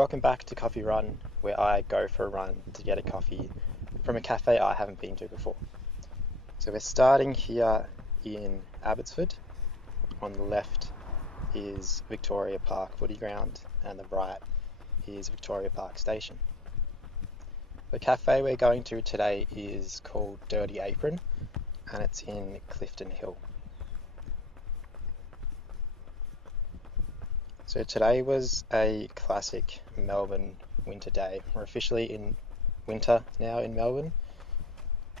Welcome back to Coffee Run, where I go for a run to get a coffee from a cafe I haven't been to before. So we're starting here in Abbotsford. On the left is Victoria Park footy ground, and the right is Victoria Park Station. The cafe we're going to today is called Dirty Apron, and it's in Clifton Hill. So today was a classic Melbourne winter day. We're officially in winter now in Melbourne.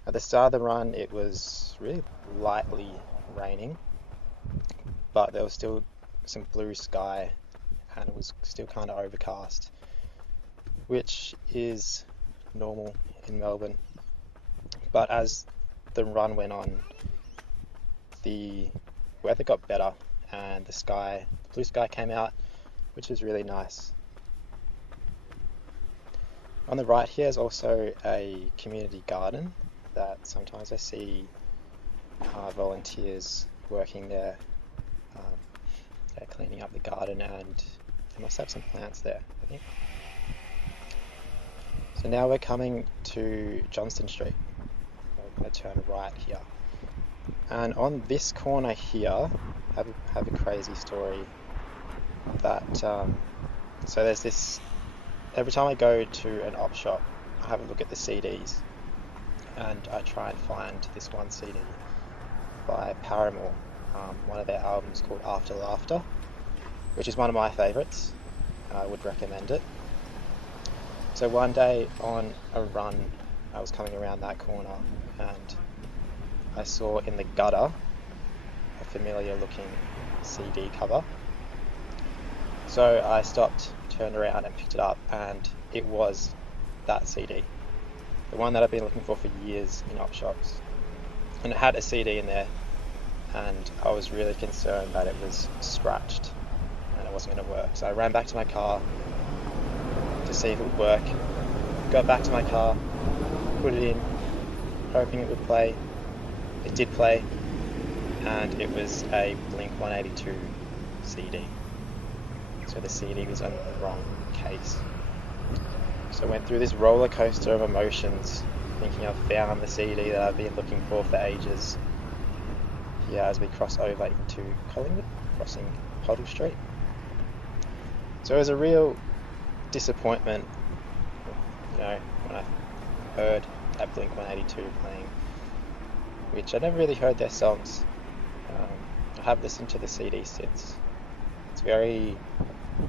At the start of the run, it was really lightly raining, but there was still some blue sky and it was still kind of overcast, which is normal in Melbourne. But as the run went on, the weather got better and the blue sky came out, which was really nice. On the right here is also a community garden that sometimes I see volunteers working there, cleaning up the garden, and they must have some plants there, I think. So now we're coming to Johnston Street. I'm going to turn right here. And on this corner here, have a crazy story that, so there's this, every time I go to an op shop, I have a look at the CDs, and I try and find this one CD by Paramore, one of their albums called After Laughter, which is one of my favourites, and I would recommend it. So one day on a run, I was coming around that corner, and I saw in the gutter a familiar looking CD cover. So I stopped, turned around and picked it up, and it was that CD, the one that I've been looking for years in op shops. And it had a CD in there, and I was really concerned that it was scratched and it wasn't going to work. So I ran back to my car to see if it would work. Got back to my car, put it in, hoping it would play. It did play, and it was a Blink-182 CD. So the CD was on the wrong case. So I went through this roller coaster of emotions, thinking I've found the CD that I've been looking for ages. Here as we cross over into Collingwood, crossing Hoddle Street. So it was a real disappointment, when I heard that Blink-182 playing, which I never really heard their songs. I have listened to the CD since. It's very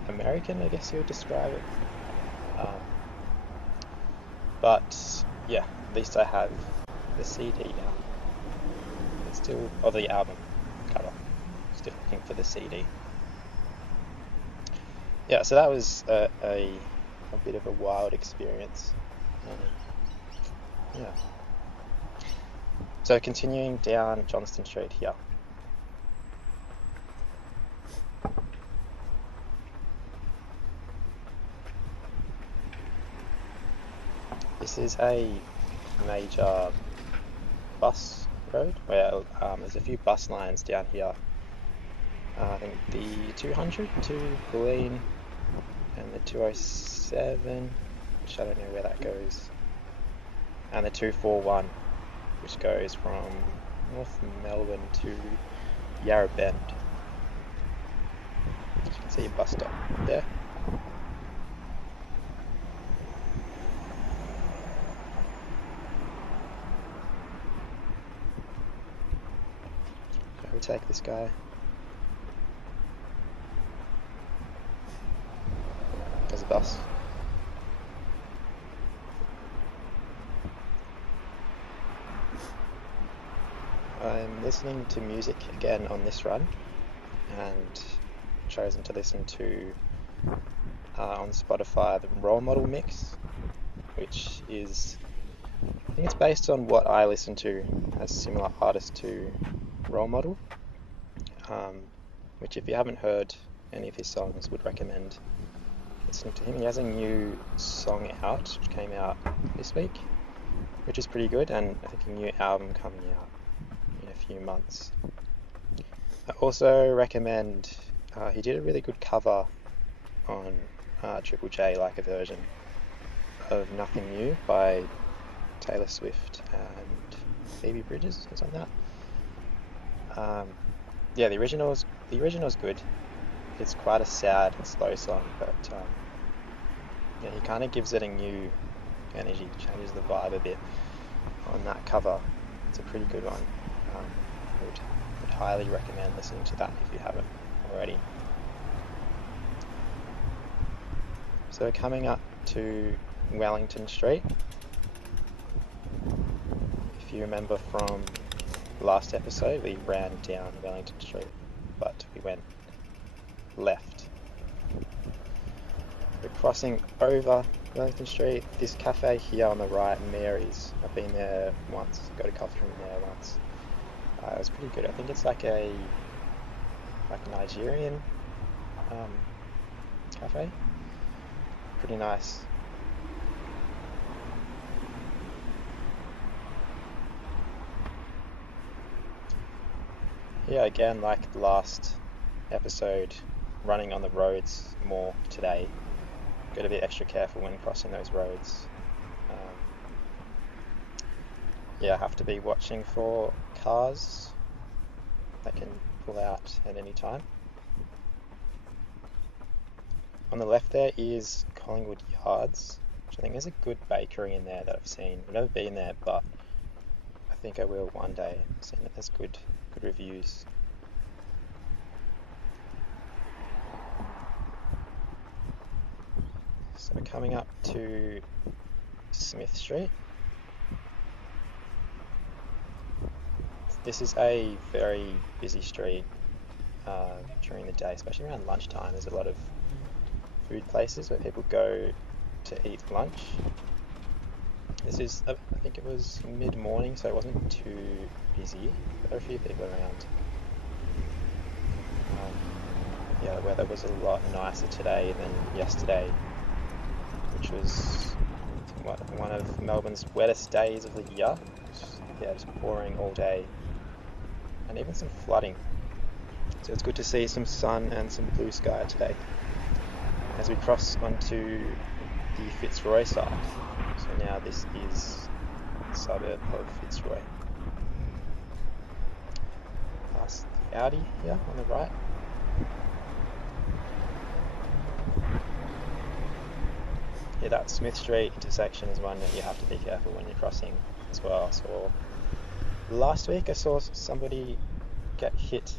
American, I guess you would describe it. But yeah, at least I have the CD now. It's still, or the album cover. Still looking for the CD. Yeah, so that was a bit of a wild experience. Yeah. So continuing down Johnston Street here. This is a major bus road where there's a few bus lines down here. I think the 200 to Bulleen and the 207, which I don't know where that goes, and the 241, which goes from North Melbourne to Yarra Bend. You can see a bus stop there. We take this guy. There's a bus. I'm listening to music again on this run, and chosen to listen to on Spotify the Role Model mix, which is, I think it's based on what I listen to as similar artists to Role Model, which if you haven't heard any of his songs, would recommend listening to him. He has a new song out, which came out this week, which is pretty good, and I think a new album coming out in a few months. I also recommend, he did a really good cover on Triple J like a version of Nothing New by Taylor Swift and Phoebe Bridgers or something like that. Yeah, the original's good. It's quite a sad and slow song, but yeah, he kind of gives it a new energy, changes the vibe a bit on that cover. It's a pretty good one. Would highly recommend listening to that if you haven't already. So we're coming up to Wellington Street. If you remember from last episode, we ran down Wellington Street, but we went left. We're crossing over Wellington Street. This cafe here on the right, Mary's, I've been there once, got a coffee from there once. It was pretty good. I think it's like a Nigerian cafe. Pretty nice. Yeah, again, like the last episode, running on the roads more today. Got to be extra careful when crossing those roads. Yeah, have to be watching for cars that can pull out at any time. On the left there is Collingwood Yards, which I think there's a good bakery in there that I've seen. I've never been there, but I think I will one day. I've seen that there's good reviews. So we're coming up to Smith Street. This is a very busy street during the day, especially around lunchtime. There's a lot of food places where people go to eat lunch. This is, I think it was mid-morning, so it wasn't too busy. There were a few people around. Yeah, the weather was a lot nicer today than yesterday, which was one of Melbourne's wettest days of the year. Yeah, just pouring all day, and even some flooding. So it's good to see some sun and some blue sky today as we cross onto the Fitzroy side. So now this is the suburb of Fitzroy. Past the Audi here on the right. Yeah, that Smith Street intersection is one that you have to be careful when you're crossing as well. So last week I saw somebody get hit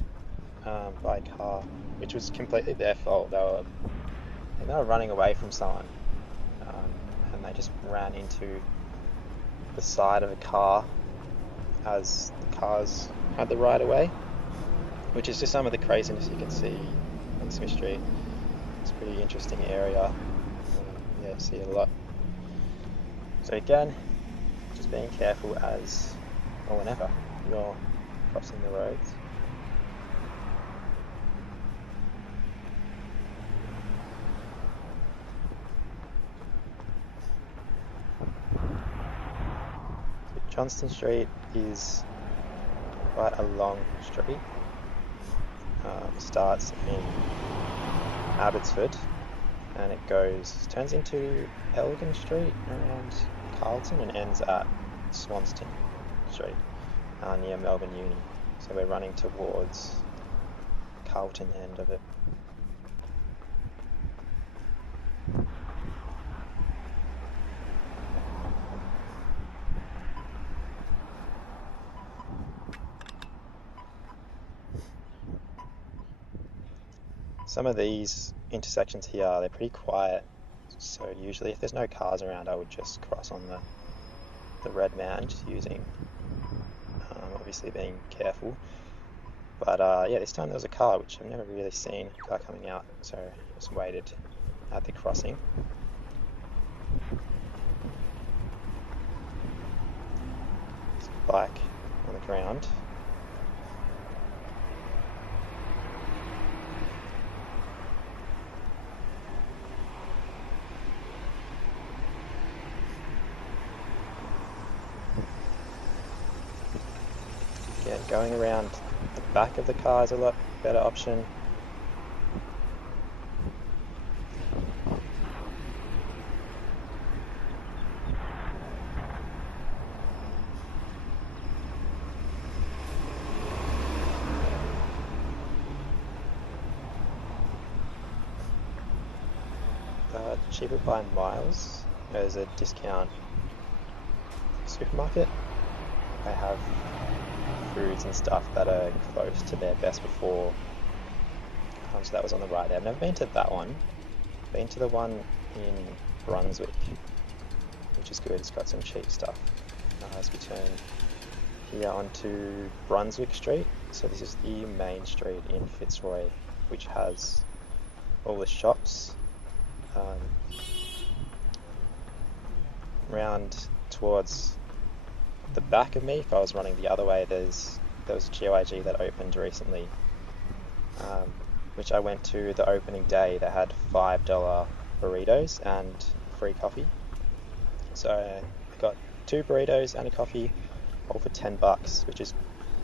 by a car, which was completely their fault. They were running away from someone, and they just ran into the side of a car as the cars had the right of way, which is just some of the craziness you can see on Smith Street. It's a pretty interesting area. Yeah, see it a lot. So again, just being careful as or whenever you're crossing the roads. Johnston Street is quite a long street. Starts in Abbotsford and it turns into Elgin Street around Carlton and ends at Swanston Street near Melbourne Uni. So we're running towards Carlton end of it. Some of these intersections here, they're pretty quiet, so usually if there's no cars around I would just cross on the red man, just using, obviously being careful. But yeah, this time there was a car, which I've never really seen a car coming out, so I just waited at the crossing. There's a bike on the ground. Yeah, going around the back of the car is a lot better option. cheaper by miles. There's a discount supermarket. They have foods and stuff that are close to their best before. So that was on the right there. I've never been to that one. Been to the one in Brunswick, which is good. It's got some cheap stuff. As we turn here onto Brunswick Street. So this is the main street in Fitzroy, which has all the shops. Round towards the back of me, if I was running the other way, there was a GYG that opened recently, which I went to the opening day. They had $5 burritos and free coffee. So I got 2 burritos and a coffee, all for $10, which is,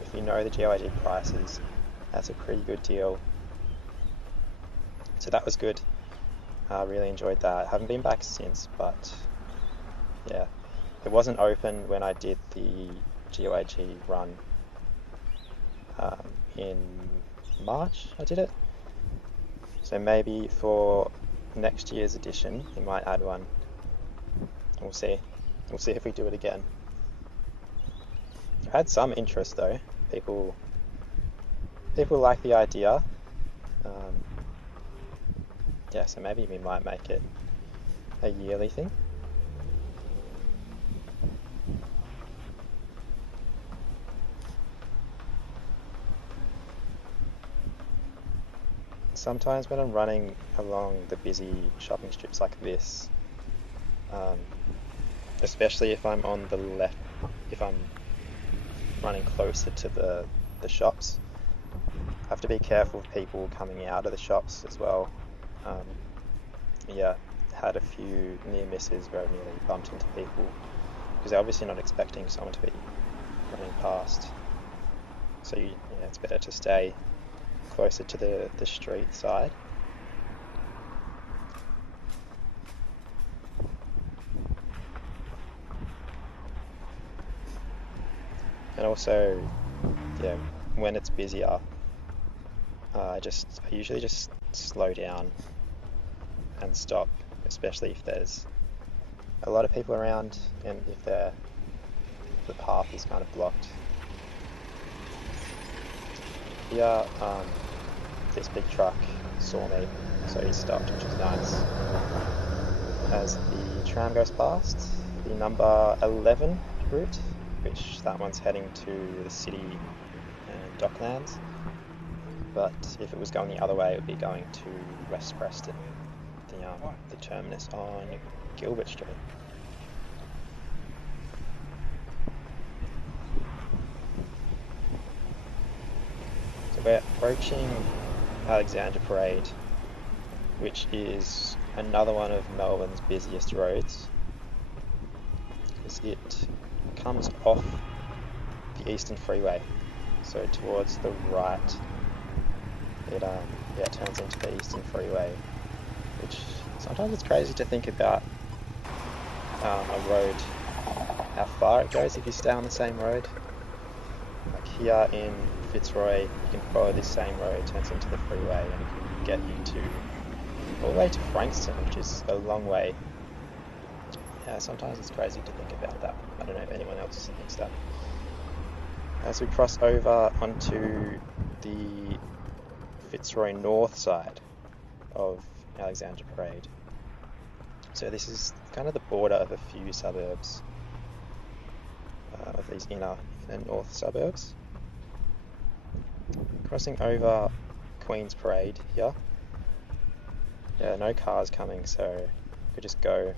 if you know the GYG prices, that's a pretty good deal. So that was good. I really enjoyed that. Haven't been back since, but yeah, it wasn't open when I did the GYG run in March. I did it. So maybe for next year's edition, we might add one. We'll see. We'll see if we do it again. I had some interest though. People like the idea. Yeah, so maybe we might make it a yearly thing. Sometimes when I'm running along the busy shopping strips like this, especially if I'm on the left, if I'm running closer to the shops, I have to be careful of people coming out of the shops as well. Yeah, had a few near misses where I nearly bumped into people because they're obviously not expecting someone to be running past. So it's better to stay closer to the street side. And also, yeah, when it's busier, I usually just slow down and stop, especially if there's a lot of people around and if the path is kind of blocked. Here, this big truck saw me, so he stopped, which is nice. As the tram goes past, the number 11 route, which that one's heading to the city and Docklands. But if it was going the other way, it would be going to West Preston, the terminus on Gilbert Street. So we're approaching Alexandra Parade, which is another one of Melbourne's busiest roads, because it comes off the Eastern Freeway, so towards the right it turns into the Eastern Freeway, which sometimes it's crazy to think about a road, how far it goes if you stay on the same road. Like here in Fitzroy, you can follow this same road, it turns into the freeway, and it can get you to all the way to Frankston, which is a long way. Yeah, sometimes it's crazy to think about that. I don't know if anyone else thinks that. As we cross over onto the Fitzroy north side of Alexandra Parade. So this is kind of the border of a few suburbs, of these inner and north suburbs. Crossing over Queen's Parade here. Yeah, no cars coming, so you could just go,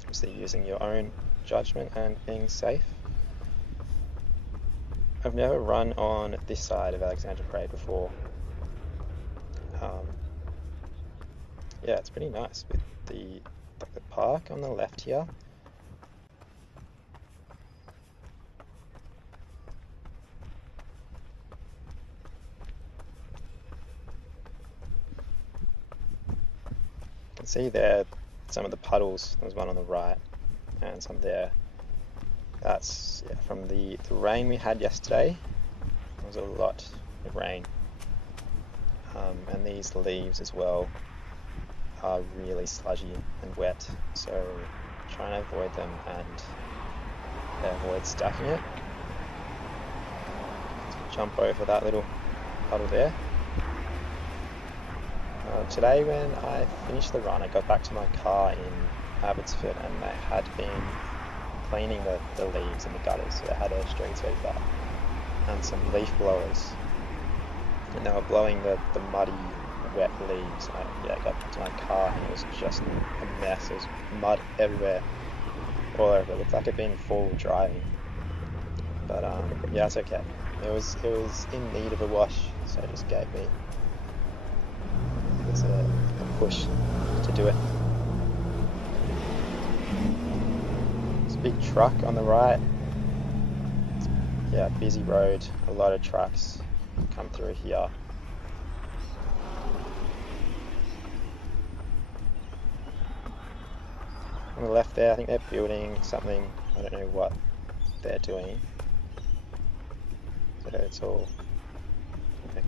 obviously using your own judgment and being safe. I've never run on this side of Alexandra Parade before. Yeah, it's pretty nice with the park on the left here. You can see there some of the puddles. There's one on the right and some there. That's from the rain we had yesterday. There was a lot of rain. And these leaves as well are really sludgy and wet, so trying to avoid them and avoid stacking it. So jump over that little puddle there. Today when I finished the run, I got back to my car in Abbotsford and they had been cleaning the leaves in the gutters, so they had a street sweeper and some leaf blowers, and they were blowing the muddy, wet leaves. And I got back to my car and it was just a mess. There was mud everywhere, all over. It looked like it'd been forward driving, but yeah, it's okay. It was in need of a wash, so it just gave me a push to do it. There's a big truck on the right. Yeah, busy road, a lot of trucks come through here. On the left there, I think they're building something. I don't know what they're doing. So it's all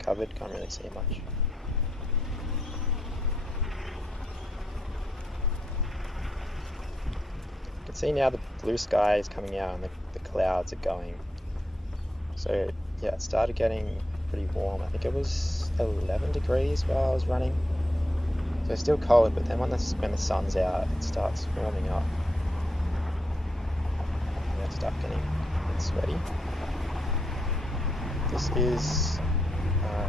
covered, can't really see much. You can see now the blue sky is coming out and the clouds are going. So yeah, it started getting pretty warm. I think it was 11 degrees while I was running. So it's still cold, but then when the sun's out, it starts warming up. And I start getting a bit sweaty. This is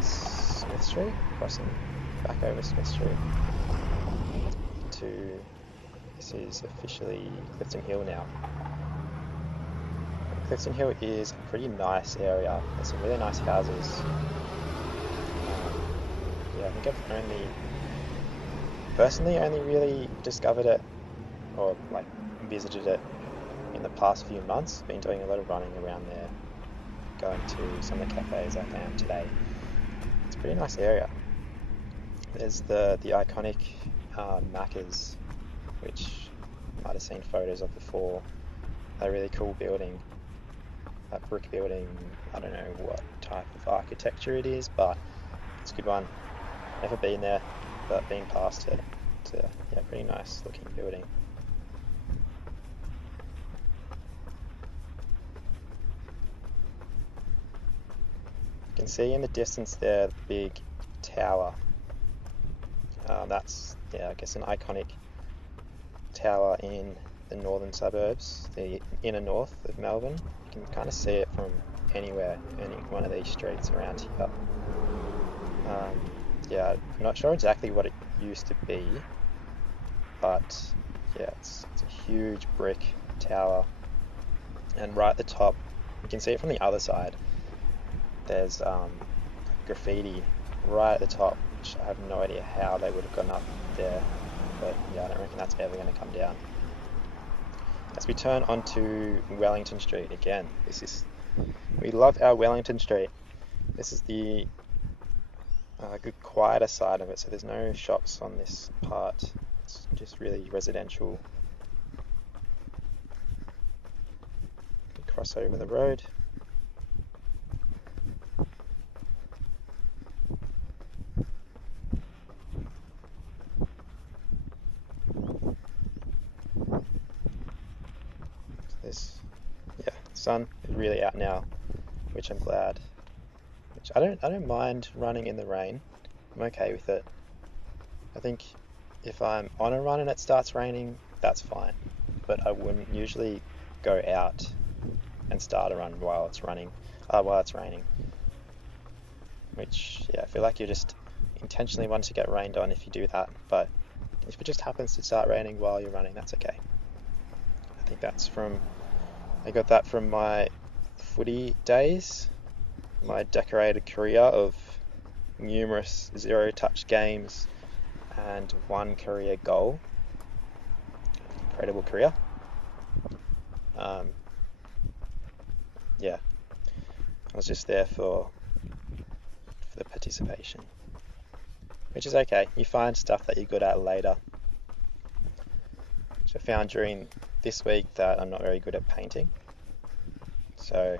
Smith Street, crossing back over Smith Street to, this is officially Clifton Hill now. Clifton Hill is a pretty nice area. There's some really nice houses. Yeah, I think I've personally only really discovered it or like visited it in the past few months. Been doing a lot of running around there, going to some of the cafes like I am today. It's a pretty nice area. There's the iconic Macca's, which you might have seen photos of before. A really cool building, that brick building. I don't know what type of architecture it is, but it's a good one. Never been there, but been past it. It's a pretty nice looking building. You can see in the distance there the big tower. That's, I guess, an iconic tower in the northern suburbs, the inner north of Melbourne. You can kind of see it from anywhere, any one of these streets around here. I'm not sure exactly what it used to be, but yeah, it's a huge brick tower, and right at the top, you can see it from the other side, there's graffiti right at the top, which I have no idea how they would have gone up there, but yeah, I don't reckon that's ever going to come down. As we turn onto Wellington Street again, we love our Wellington Street. This is the good quieter side of it, so there's no shops on this part. It's just really residential. We cross over the road. The sun is really out now, which I'm glad. I don't mind running in the rain. I'm okay with it. I think if I'm on a run and it starts raining, that's fine. But I wouldn't usually go out and start a run while it's raining. Which, I feel like you're just intentionally wanting to get rained on if you do that. But if it just happens to start raining while you're running, that's okay. I think I got that from my footy days. My decorated career of numerous zero-touch games and one career goal. Incredible career. I was just there for the participation, which is okay. You find stuff that you're good at later. Which I found during this week that I'm not very good at painting. So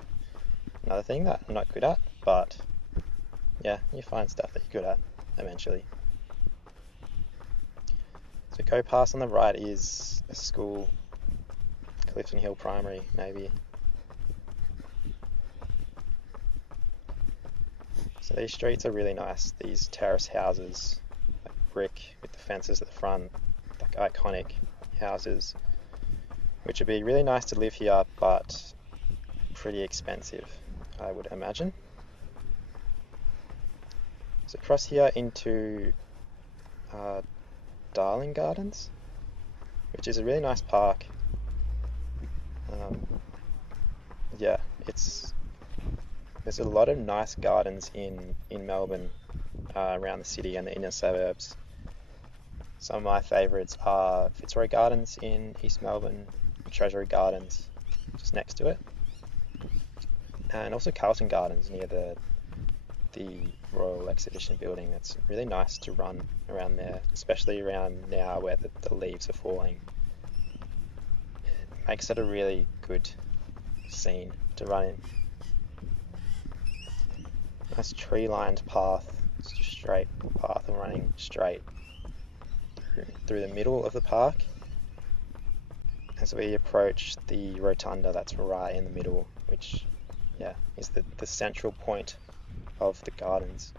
another thing that I'm not good at, but you find stuff that you're good at eventually. So go past on the right is a school, Clifton Hill Primary, maybe. So these streets are really nice. These terrace houses, like brick with the fences at the front, like iconic houses, which would be really nice to live here, but pretty expensive, I would imagine. So across here into Darling Gardens, which is a really nice park. Yeah, there's a lot of nice gardens in Melbourne, around the city and the inner suburbs. Some of my favourites are Fitzroy Gardens in East Melbourne, Treasury Gardens just next to it, and also Carlton Gardens near the Royal Exhibition Building. It's really nice to run around there, especially around now where the leaves are falling. It makes it a really good scene to run in. Nice tree-lined path, straight path, and running straight through the middle of the park as we approach the rotunda that's right in the middle, which is the central point of the gardens.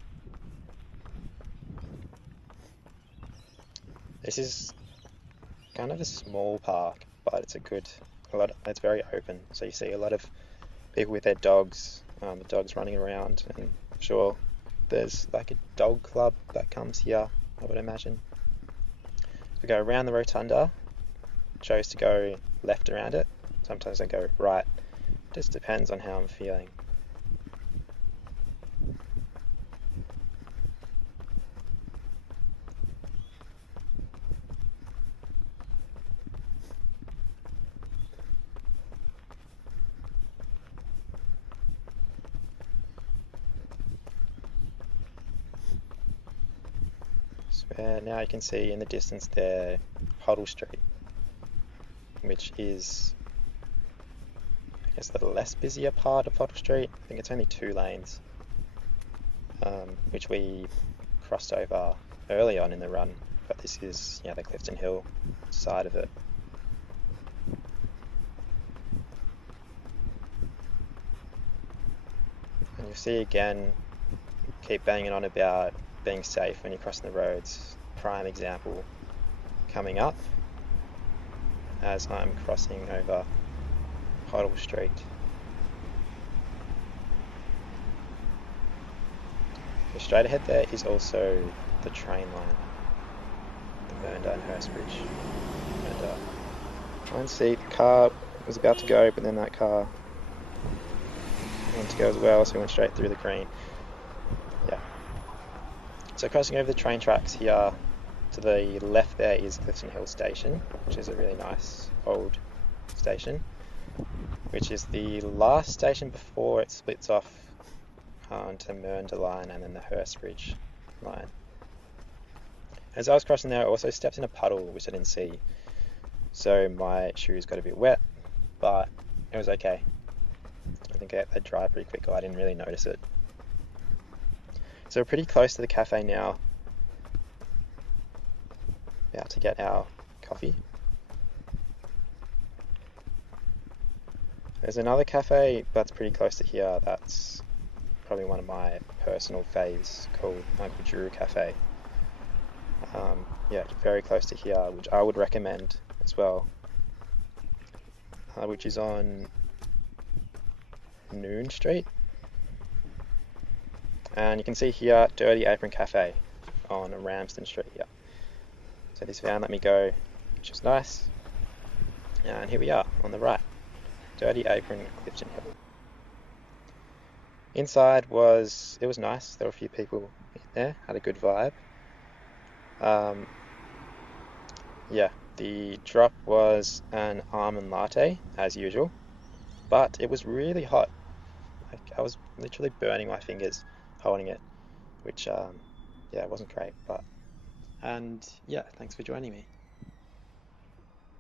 This is kind of a small park, but it's very open, so you see a lot of people with their dogs, the dogs running around, and I'm sure there's like a dog club that comes here, I would imagine. So we go around the rotunda. Chose to go left around it. Sometimes I go right. Just depends on how I'm feeling. So now you can see in the distance there, Hoddle Street, which is, I guess, the less busier part of Hoddle Street. I think it's only 2 lanes, which we crossed over early on in the run, but this is the Clifton Hill side of it. And you'll see again, keep banging on about being safe when you're crossing the roads. Prime example coming up as I'm crossing over Hoddle Street. So straight ahead there is also the train line, the Mernda and Hurst Bridge. And one seat, the car was about to go, but then that car wanted to go as well, so we went straight through the green. Yeah. So crossing over the train tracks here, to the left there is Clifton Hill Station, which is a really nice old station, which is the last station before it splits off onto the Mernda line and then the Hurst Bridge line. As I was crossing there, I also stepped in a puddle, which I didn't see, so my shoes got a bit wet, but it was okay. I think they dried pretty quick, I didn't really notice it. So we're pretty close to the cafe now. About to get our coffee. There's another cafe that's pretty close to here that's probably one of my personal faves, called Uncle Drew Cafe. Very close to here, which I would recommend as well, which is on Noon Street. And you can see here, Dirty Apron Cafe on Ramsden Street here. So this van let me go, which is nice. And here we are on the right, Dirty Apron, Clifton Hill. Inside it was nice. There were a few people in there, had a good vibe. The drop was an almond latte, as usual, but it was really hot. I was literally burning my fingers holding it, which, it wasn't great, thanks for joining me.